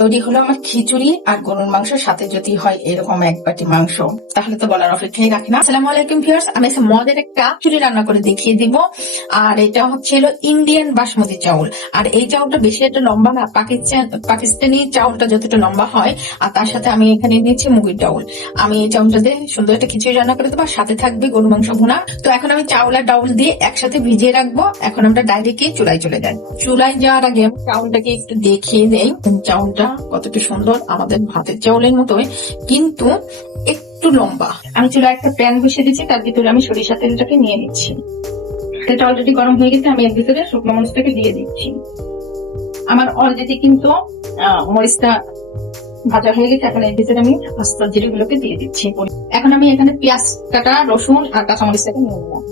তৈরি হলো আমার খিচুড়ি আর গরুর মাংস, সাথে যদি হয় এরকম এক বাটি মাংস, তাহলে তো বলার অপেক্ষাই রাখে না। আসসালামু আলাইকুম ভিউয়ার্স, আমি মদের একটা খিচুড়ি রান্না করে দেখিয়ে দিব। আর এটা হচ্ছে ইন্ডিয়ান বাসমতি চাউল। আর এই চাউলটা বেশি একটা লম্বা না, পাকিস্তানি চাউলটা যতটা লম্বা হয়। আর তার সাথে আমি এখানে দিয়েছি মুগের ডাউল। আমি এই চাউলটা দিয়ে সুন্দর একটা খিচুড়ি রান্না করে দেবো, সাথে থাকবে গরু মাংস ভুনা। তো এখন আমি চাউল আর ডাউল দিয়ে একসাথে ভিজিয়ে রাখবো। এখন আমরা ডাইরেক্টলি চুলায় চলে যাই। চুলায় যাওয়ার আগে চাউলটাকে একটু দেখিয়ে দেই। চাউলটা কতটা সুন্দর, আমাদের ভাতের চাউলের মতোই কিন্তু একটু লম্বা। আমি চুলায় একটা প্যান বসিয়ে দিচ্ছি, তার ভিতরে আমি সরিষা তেলটাকে নিয়ে নিচ্ছি। তেলটা অলরেডি গরম হয়ে গেছে, আমি এর ভিতরে শুকনো মরিচটাকে দিয়ে দিচ্ছি। আমার অলরেডি কিন্তু মরিচটা ভাজা হয়ে গেছে। এখন এর ভিতরে আমি আস্ত জিরেগুলোকে দিয়ে দিচ্ছি। এখন আমি এখানে পেঁয়াজ কাটা, রসুন আর কাঁচা মরিচটাকে নিয়ে নিলাম।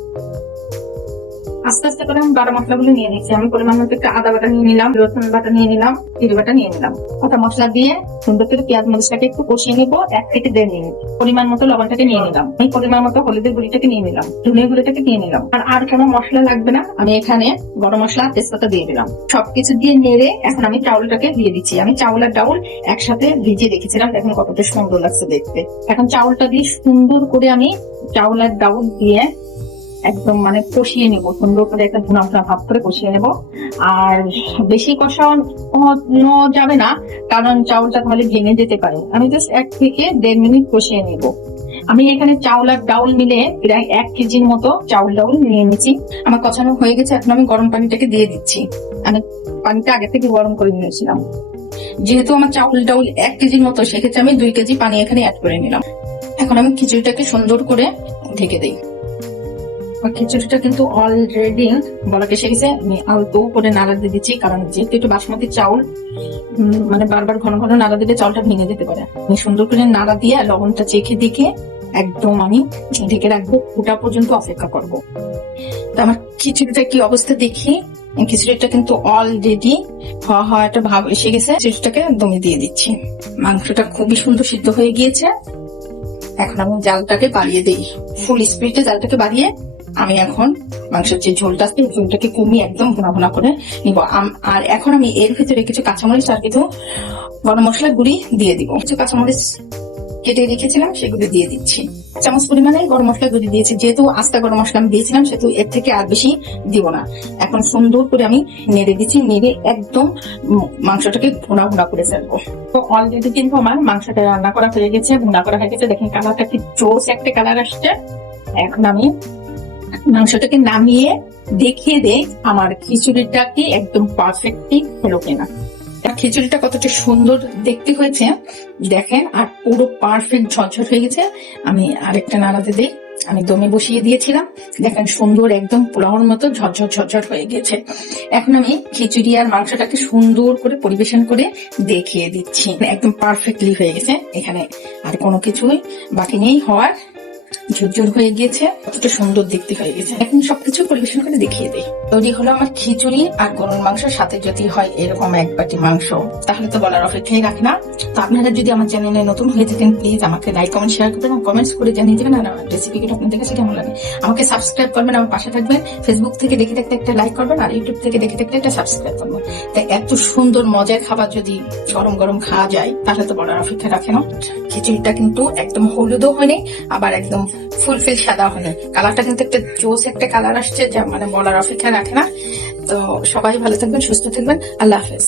আস্তে আস্তে করে আমি বাটা মশলাগুলো নিয়ে নিচ্ছি। আমি পরিমাণ মতো একটা আদা বাটা নিয়ে নিলাম, রসুন বাটা নিয়ে নিলাম, জিরে বাটা নিয়ে নিলাম। কথা মশলা দিয়ে সুন্দর করে পেঁয়াজ মরিচটাকে একটু কষিয়ে নেবো 1 থেকে 1.5 মিনিট। পরিমাণ মতো লবণটাকে নিয়ে নিলাম, আমি পরিমাণ মতো হলুদের গুঁড়িটাকে নিয়ে নিলাম, ধনিয়া গুঁড়িটাকে নিয়ে নিলাম। আর কোনো মশলা লাগবে না। আমি এখানে গরম মশলা, তেজপাতা দিয়ে দিলাম। সবকিছু দিয়ে নেড়ে এখন আমি চাউলটাকে দিয়ে দিচ্ছি। আমি চাউল আর ডাউল একসাথে ভিজিয়ে রেখেছিলাম, দেখুন কতটা সুন্দর লাগছে দেখতে। এখন চাউলটা দিয়ে সুন্দর করে আমি চাউল আর ডাউল দিয়ে একদম কষিয়ে নেব, সুন্দর করে একটা ভুনা ভুনা ভাব করে কষিয়ে নেব। আর বেশি কষানো যাবে না, কারণ চাউলটা তাহলে ভেঙে যেতে পারে। আমি জাস্ট 1 থেকে 1.5 মিনিট কষিয়ে নেব। আমি এখানে চাউল আর ডাউল মিলে প্রায় 1 কেজির মতো চাউল ডাউল নিয়ে নিয়েছি। আমার কষানো হয়ে গেছে। এখন আমি গরম পানিটাকে দিয়ে দিচ্ছি। আমি পানিটা আগে থেকে গরম করে নিয়েছিলাম। যেহেতু আমার চাউল ডাউল 1 কেজির মতো, সেক্ষেত্রে আমি 2 কেজি পানি এখানে অ্যাড করে নিলাম। এখন আমি খিচুড়িটাকে সুন্দর করে ঢেকে দিই। খিচুড়িটা কিন্তু অলরেডি বলক এসে গেছে। আমি আলতো করে নাড়া দিয়ে দিচ্ছি, কারণ যেহেতু একটু বাসমতি চাউল, বারবার ঘন ঘন নাড়া দিলে চাউলটা ভেঙে যেতে পারে। আমি সুন্দর করে নাড়া দিয়ে লবণটা চেখে দেখে একদম আমি ঢেকে রাখবো, ফুটা পর্যন্ত অপেক্ষা করব। তো আমার খিচুড়িটা কি অবস্থা দেখি। খিচুড়িটা কিন্তু অলরেডি হওয়া একটা ভাব এসে গেছে। খিচুড়িটাকে একদমই দিয়ে দিচ্ছি। মাংসটা খুবই সুন্দর সিদ্ধ হয়ে গিয়েছে। এখন আমি জালটাকে বাড়িয়ে দিই, ফুল স্পিডে জালটাকে বাড়িয়ে আমি এখন মাংসের যে ঝোলটা আছে, ঝোলটাকে কমিয়ে একদম ভুনা ভুনা করে নিব। আর এখন আমি এর ভিতরে কিছু কাঁচামরিচ আর কিছু গরম মশলা গুঁড়ি দিয়ে দিব। কিছু কাঁচামরিচ কেটে রেখেছিলাম, সেগুলো দিয়ে দিচ্ছি। চামচ পরিমাণে গরম মশলা গুঁড়ি দিয়েছি। যেহেতু আস্তা গরম মশলা আমি দিয়েছিলাম, সেহেতু এর থেকে আর বেশি দিব না। এখন সুন্দর করে আমি নেড়ে দিচ্ছি, নেড়ে একদম মাংসটাকে ভুনা ভুনা করে ফেলবো। তো অলরেডি কিন্তু আমার মাংসটা রান্না করা হয়ে গেছে, ভুনা করা হয়ে গেছে। দেখেন কালারটা কি জোস একটা কালার আসছে। এখন আমি মাংসটাকে নামিয়ে দেখিয়ে দেই আমার খিচুড়িটা কি একদম পারফেক্টলি হলো কিনা। খিচুড়িটা কতটা সুন্দর দেখতে হয়েছে দেখেন, আর পুরো পারফেক্ট ঝরঝর হয়ে গেছে। আমি আরেকটা নাড়াতে দিই। আমি দমে বসিয়ে দিয়েছিলাম, দেখেন সুন্দর একদম পোলাওর মতো ঝরঝর ঝরঝর হয়ে গেছে। এখন আমি খিচুড়ি আর মাংসটাকে সুন্দর করে পরিবেশন করে দেখিয়ে দিচ্ছি। একদম পারফেক্টলি হয়ে গেছে, এখানে আর কোনো কিছুই বাকি নেই হওয়ার। ঝুরঝুর হয়ে গিয়েছে, কতটা সুন্দর দেখতে হয়ে গেছে। এখন সবকিছু পরিবেশন করে দেখিয়ে দিই। তৈরি হলো আমার খিচুড়ি আর গরুর মাংস, সাথে যদি হয় এরকম 1 বাটি মাংস, তাহলে তো বলার অপেক্ষাই রাখে না। তো আপনারা যদি আমার চ্যানেলে নতুন হয়ে থাকেন, প্লিজ আমাকে লাইক, কমেন্ট, শেয়ার করবেন, কমেন্টস করে জানিয়ে দেবেন। আর আমার রেসিপিগুলো আপনাদের কাছে কেমন লাগে আমাকে সাবস্ক্রাইব করবেন, আমার পাশে থাকবেন। ফেসবুক থেকে দেখে থাকতে একটা লাইক করবেন, আর ইউটিউব থেকে দেখে থাকতে একটা সাবস্ক্রাইব করবেন। তাই এত সুন্দর মজার খাবার যদি গরম গরম খাওয়া যায়, তাহলে তো বলার অপেক্ষা রাখে না। খিচুড়িটা কিন্তু একদম হলুদও হয়নি, আবার একদম ফুলফিল সাদা হয়নি। কালারটা কিন্তু একটা জোস একটা কালার আসছে, যা বলার অপেক্ষা রাখে না। তো সবাই ভালো থাকবেন, সুস্থ থাকবেন। আল্লাহ হাফেজ।